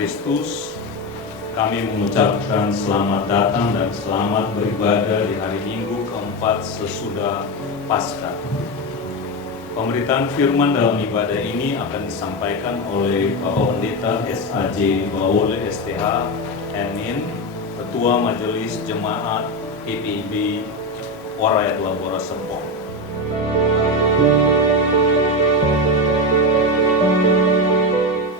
Kristus, kami mengucapkan selamat datang dan selamat beribadah di hari Minggu keempat sesudah Paskah. Pemberitaan firman dalam ibadah ini akan disampaikan oleh Bapak Pendeta S.A.J. Bawole STH, MIN, Ketua Majelis Jemaat PPIB Warayat Labora Serpong.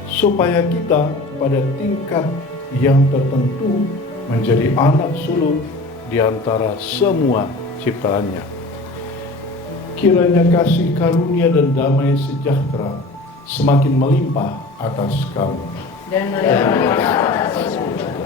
Supaya kita pada tingkat yang tertentu menjadi anak sulung di antara semua ciptaannya. Kiranya kasih karunia dan damai sejahtera semakin melimpah atas kamu. Dan melimpah atas kamu.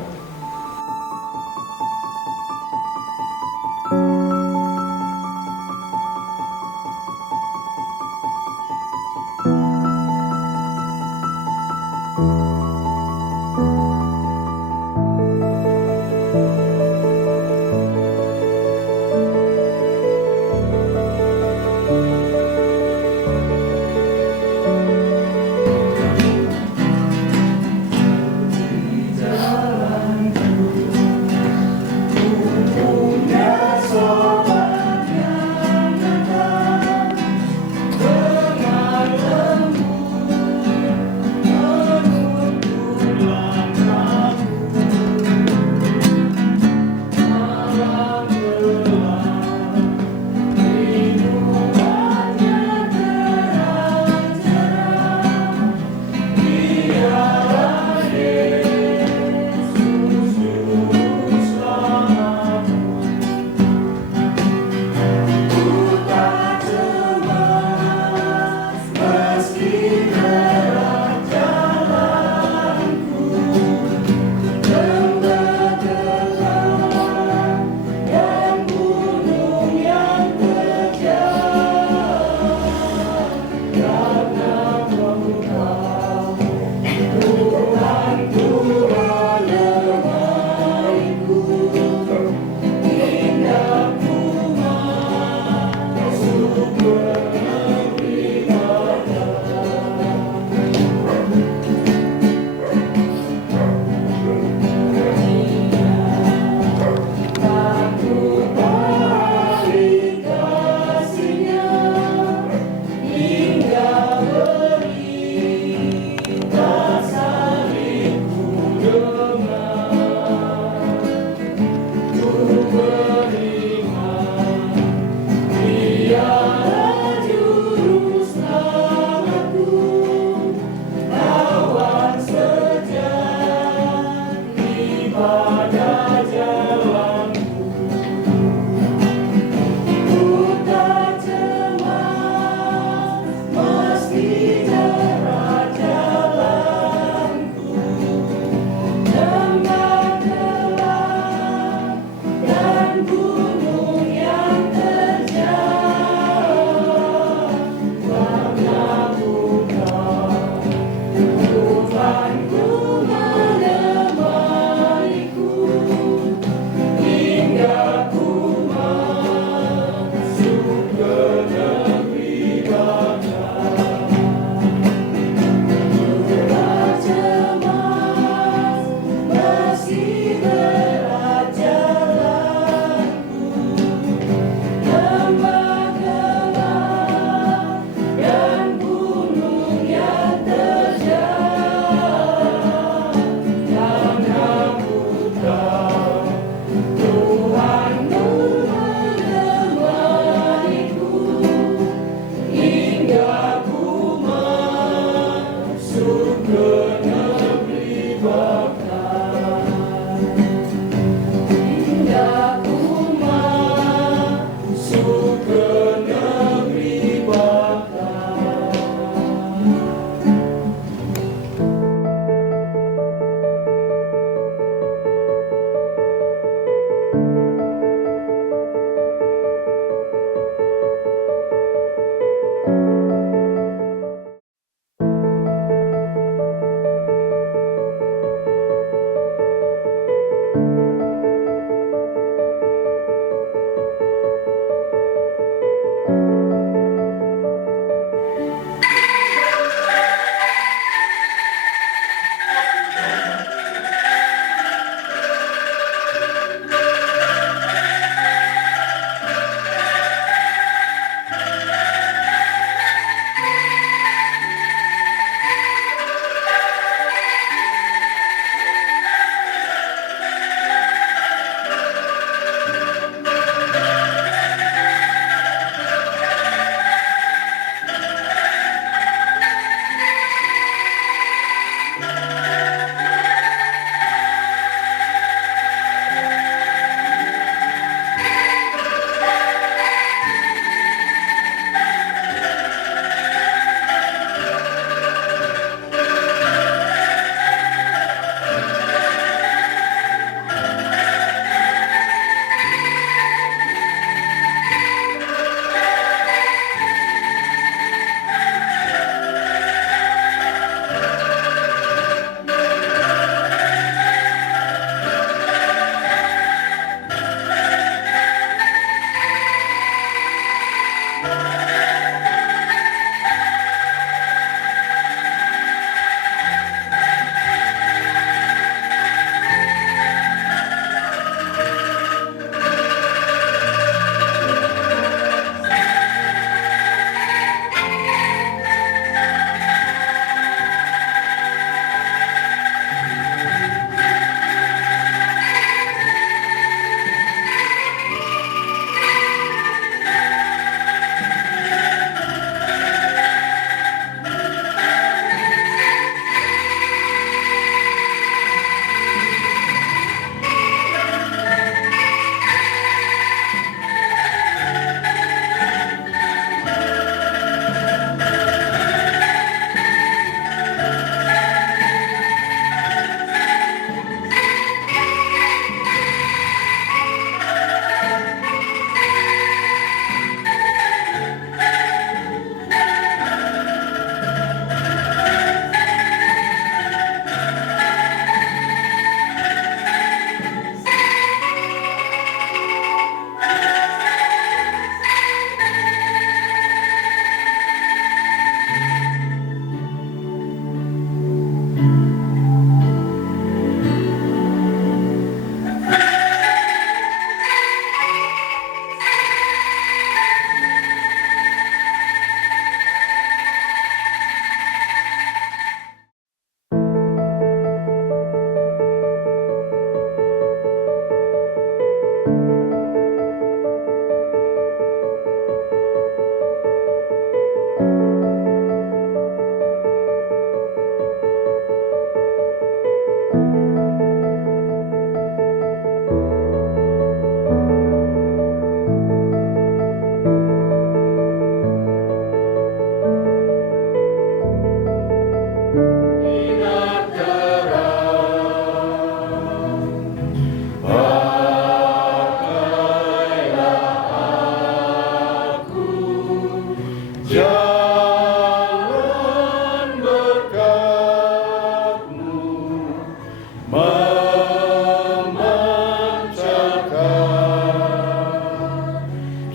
memancarkan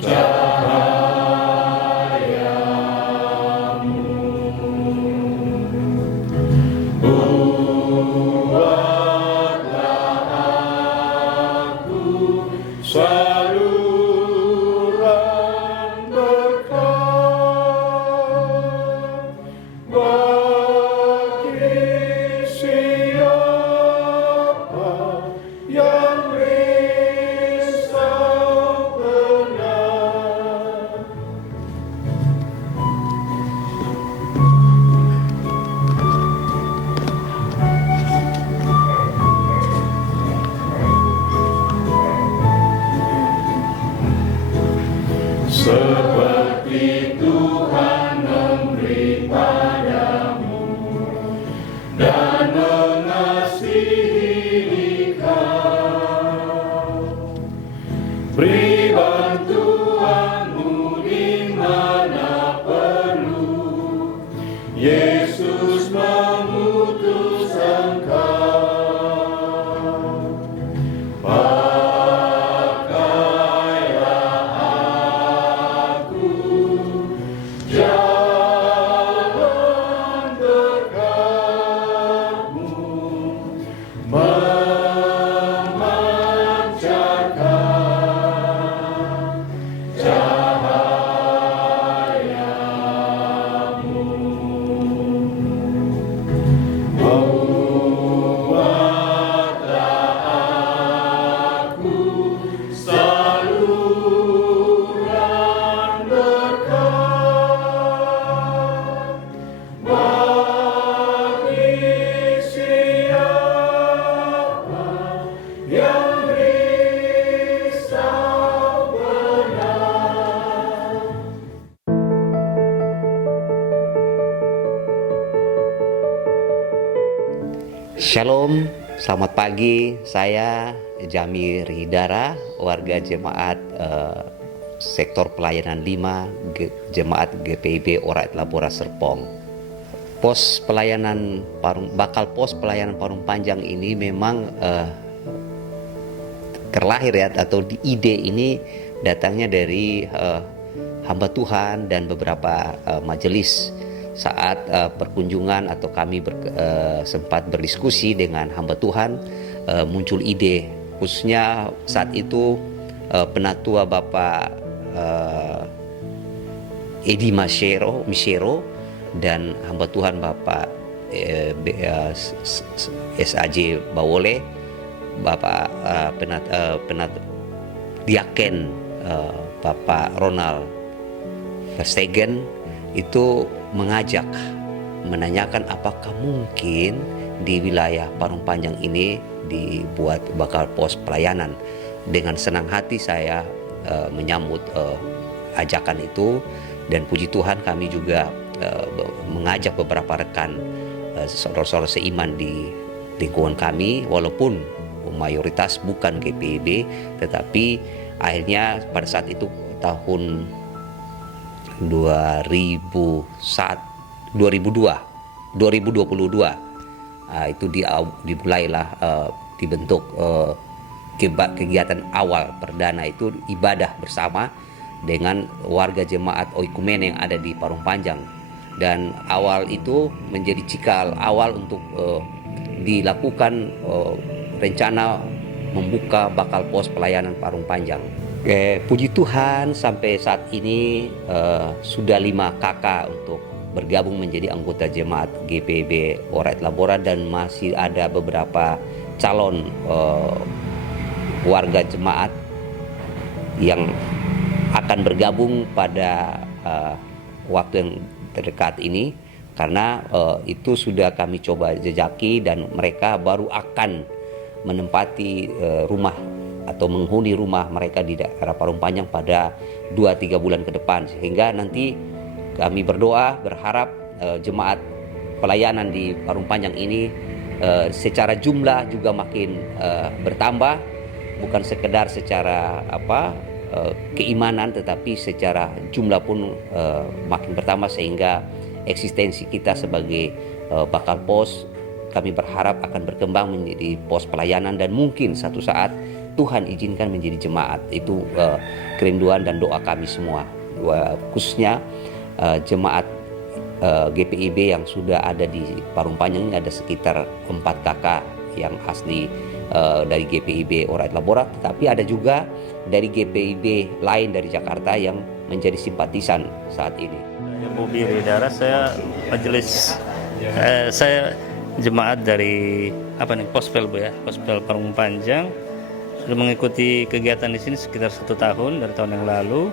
cahayamu. Buatlah aku saluran berkat bagi siapa yang risau benar. Seperti Tuhan memberi padamu dan mengasihi kau, beri bantuanmu di mana perlu, Yesus mengutus engkau. Jalan berkatmu memancarkan cahayamu. Buatlah aku saluran berkat bagi siapa yang risau benar. Shalom, selamat pagi. Saya Jamir Hidara, warga jemaat sektor pelayanan 5 jemaat GPIB Orait Labora Serpong. Pos pelayanan pos pelayanan Parung Panjang ini memang terlahir ya, atau di ide ini datangnya dari hamba Tuhan dan beberapa majelis. Saat perkunjungan atau kami sempat berdiskusi dengan hamba Tuhan, muncul ide, khususnya saat itu penatua Bapak Edi Mishero dan hamba Tuhan Bapak SAJ Bawole, Bapak Diaken Bapak Ronald Verstegen itu menanyakan apakah mungkin di wilayah Parung Panjang ini dibuat bakal pos pelayanan. Dengan senang hati saya menyambut ajakan itu, dan puji Tuhan kami juga mengajak beberapa rekan saudara-saudara seiman di lingkungan kami, walaupun mayoritas bukan GPIB, tetapi akhirnya pada saat itu tahun 2022 itu dimulailah dibentuk kegiatan awal perdana itu ibadah bersama dengan warga jemaat oikumene yang ada di Parung Panjang, dan awal itu menjadi cikal awal untuk dilakukan rencana membuka bakal pos pelayanan Parung Panjang. Puji Tuhan sampai saat ini sudah 5 kakak untuk bergabung menjadi anggota jemaat GPIB Orait Labora, dan masih ada beberapa calon warga jemaat yang akan bergabung pada waktu yang terdekat ini, karena itu sudah kami coba jejaki dan mereka baru akan menempati rumah atau menghuni rumah mereka di daerah Parung Panjang pada 2-3 bulan ke depan, sehingga nanti kami berdoa berharap jemaat pelayanan di Parung Panjang ini secara jumlah juga makin bertambah, bukan sekedar secara keimanan, tetapi secara jumlah pun makin bertambah, sehingga eksistensi kita sebagai bakal pos kami berharap akan berkembang menjadi pos pelayanan dan mungkin satu saat Tuhan izinkan menjadi jemaat. Itu kerinduan dan doa kami semua, khususnya jemaat GPIB yang sudah ada di Parung Panjang ini. Ada sekitar 4 kakak yang asli dari GPIB Oraet Labora, tetapi ada juga dari GPIB lain dari Jakarta yang menjadi simpatisan saat ini. Saya Bobi Ridara, saya majelis, saya jemaat dari Pospel Bu ya, Pospel Parung Panjang. Sudah mengikuti kegiatan di sini sekitar 1 tahun dari tahun yang lalu.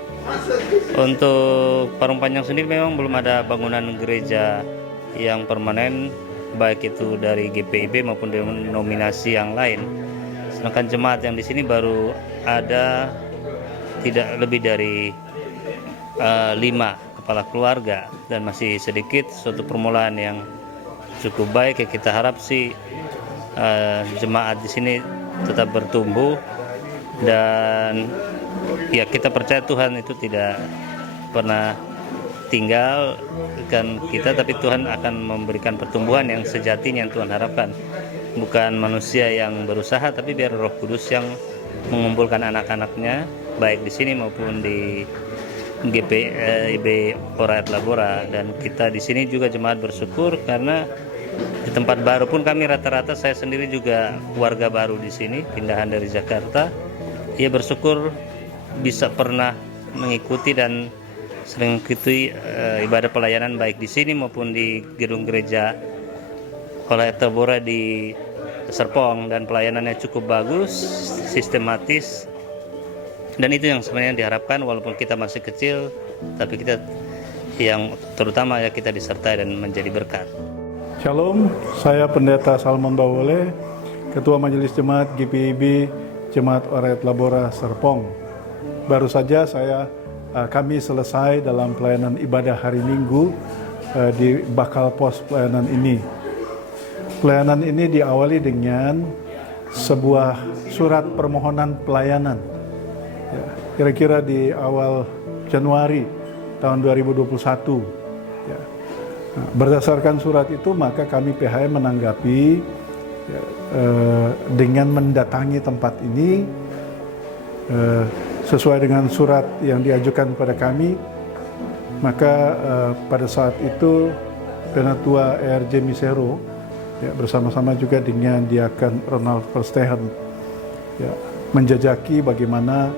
Untuk Parung Panjang sendiri memang belum ada bangunan gereja yang permanen, baik itu dari GPIB maupun denominasi yang lain. Sedangkan jemaat yang di sini baru ada tidak lebih dari 5 kepala keluarga dan masih sedikit, suatu permulaan yang cukup baik. Ya, kita harap sih jemaat di sini tetap bertumbuh, dan ya kita percaya Tuhan itu tidak pernah tinggalkan kita, tapi Tuhan akan memberikan pertumbuhan yang sejatinya yang Tuhan harapkan. Bukan manusia yang berusaha, tapi biar Roh Kudus yang mengumpulkan anak-anaknya baik di sini maupun di GPIB Oraet Labora. Dan kita di sini juga jemaat bersyukur karena di tempat baru pun kami rata-rata, saya sendiri juga warga baru di sini, pindahan dari Jakarta. Ia bersyukur bisa pernah mengikuti dan sering mengikuti ibadah pelayanan baik di sini maupun di gedung gereja Oraet Labora di Serpong, dan pelayanannya cukup bagus, sistematis, dan itu yang sebenarnya diharapkan. Walaupun kita masih kecil, tapi kita yang terutama ya kita disertai dan menjadi berkat. Shalom, saya Pendeta Salmon Bawole, Ketua Majelis Jemaat GPIB Jemaat Oraet Labora Serpong. Baru saja kami selesai dalam pelayanan ibadah hari Minggu di bakal pos pelayanan ini. Pelayanan ini diawali dengan sebuah surat permohonan pelayanan. Ya, kira-kira di awal Januari tahun 2021. Ya. Nah, berdasarkan surat itu maka kami PHM menanggapi ya, dengan mendatangi tempat ini sesuai dengan surat yang diajukan kepada kami. Maka pada saat itu Penatua ERJ Misero ya, bersama-sama juga dengan Diaken Ronald Verstehen ya, menjajaki bagaimana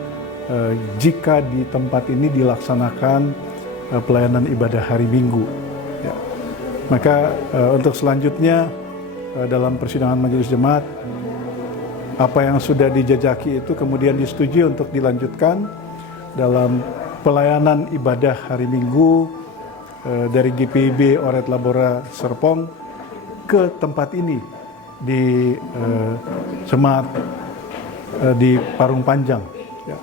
jika di tempat ini dilaksanakan pelayanan ibadah hari Minggu ya. Maka untuk selanjutnya dalam persidangan majelis jemaat, apa yang sudah dijajaki itu kemudian disetujui untuk dilanjutkan dalam pelayanan ibadah hari Minggu dari GPIB Oraet Labora Serpong ke tempat ini di jemaat di Parung Panjang. Ya.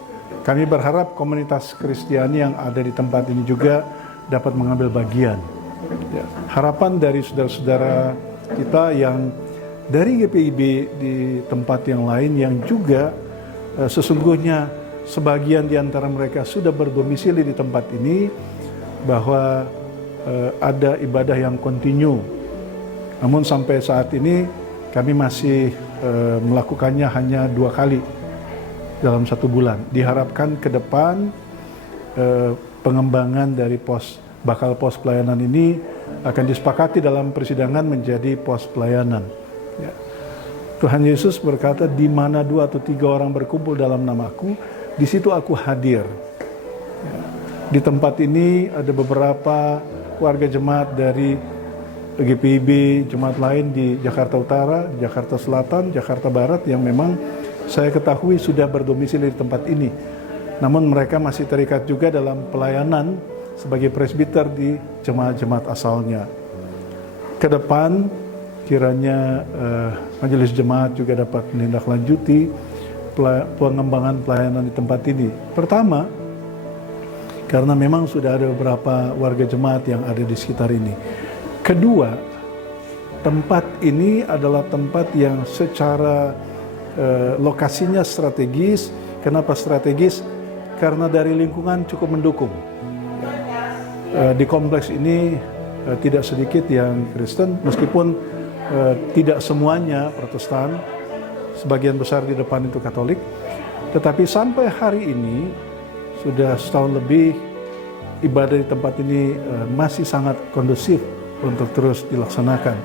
Kami berharap komunitas Kristiani yang ada di tempat ini juga dapat mengambil bagian. Ya. Harapan dari saudara-saudara kita yang dari GPIB di tempat yang lain yang juga sesungguhnya sebagian di antara mereka sudah berdomisili di tempat ini, bahwa ada ibadah yang kontinu. Namun sampai saat ini kami masih melakukannya hanya 2 kali dalam 1 bulan. Diharapkan ke depan pengembangan dari bakal pos pelayanan ini akan disepakati dalam persidangan menjadi pos pelayanan. Ya. Tuhan Yesus berkata, di mana 2 atau 3 orang berkumpul dalam namaku, di situ aku hadir. Ya. Di tempat ini ada beberapa warga jemaat dari GPIB, jemaat lain di Jakarta Utara, Jakarta Selatan, Jakarta Barat yang memang saya ketahui sudah berdomisili di tempat ini. Namun mereka masih terikat juga dalam pelayanan sebagai presbiter di jemaat-jemaat asalnya. Ke depan kiranya majelis jemaat juga dapat menindaklanjuti pengembangan pelayanan di tempat ini. Pertama, karena memang sudah ada beberapa warga jemaat yang ada di sekitar ini. Kedua, tempat ini adalah tempat yang secara lokasinya strategis. Kenapa strategis? Karena dari lingkungan cukup mendukung. Di kompleks ini tidak sedikit yang Kristen, meskipun tidak semuanya Protestan, sebagian besar di depan itu Katolik. Tetapi sampai hari ini sudah setahun lebih ibadah di tempat ini masih sangat kondusif untuk terus dilaksanakan.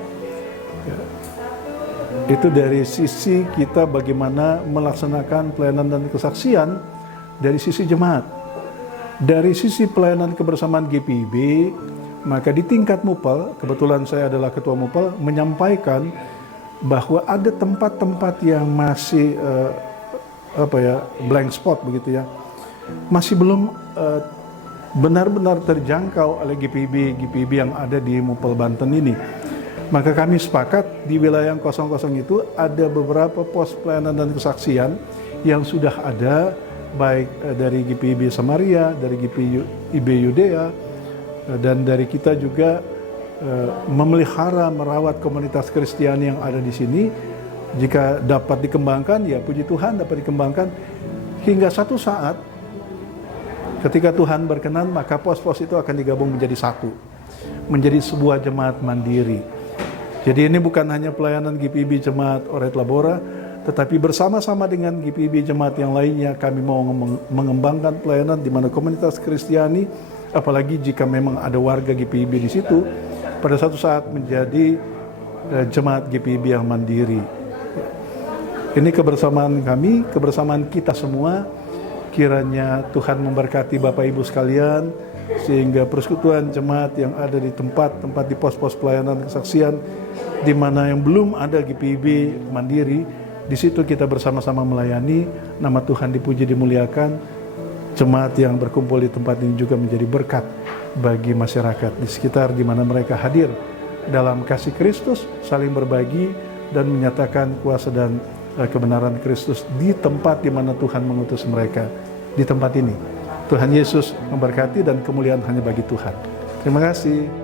Itu dari sisi kita bagaimana melaksanakan pelayanan dan kesaksian dari sisi jemaat. Dari sisi pelayanan kebersamaan GPIB, maka di tingkat MUPEL, kebetulan saya adalah ketua MUPEL, menyampaikan bahwa ada tempat-tempat yang masih blank spot begitu ya, masih belum benar-benar terjangkau oleh GPIB yang ada di MUPEL Banten ini. Maka kami sepakat di wilayah yang kosong-kosong itu ada beberapa pos pelayanan dan kesaksian yang sudah ada, baik dari GPIB Samaria, dari GPIB Yudea, dan dari kita juga memelihara, merawat komunitas Kristiani yang ada di sini. Jika dapat dikembangkan, ya puji Tuhan dapat dikembangkan hingga satu saat ketika Tuhan berkenan, maka pos-pos itu akan digabung menjadi satu, menjadi sebuah jemaat mandiri. Jadi ini bukan hanya pelayanan GPIB Jemaat Oret Labora, tetapi bersama-sama dengan GPIB Jemaat yang lainnya kami mau mengembangkan pelayanan di mana komunitas Kristiani, apalagi jika memang ada warga GPIB di situ, pada satu saat menjadi jemaat GPIB yang mandiri. Ini kebersamaan kami, kebersamaan kita semua. Kiranya Tuhan memberkati Bapak Ibu sekalian, sehingga persekutuan jemaat yang ada di tempat-tempat di pos-pos pelayanan kesaksian, di mana yang belum ada GPIB mandiri, di situ kita bersama-sama melayani, nama Tuhan dipuji dimuliakan. Jemaat yang berkumpul di tempat ini juga menjadi berkat bagi masyarakat di sekitar di mana mereka hadir dalam kasih Kristus, saling berbagi dan menyatakan kuasa dan kebenaran Kristus di tempat di mana Tuhan mengutus mereka, di tempat ini. Tuhan Yesus memberkati dan kemuliaan hanya bagi Tuhan. Terima kasih.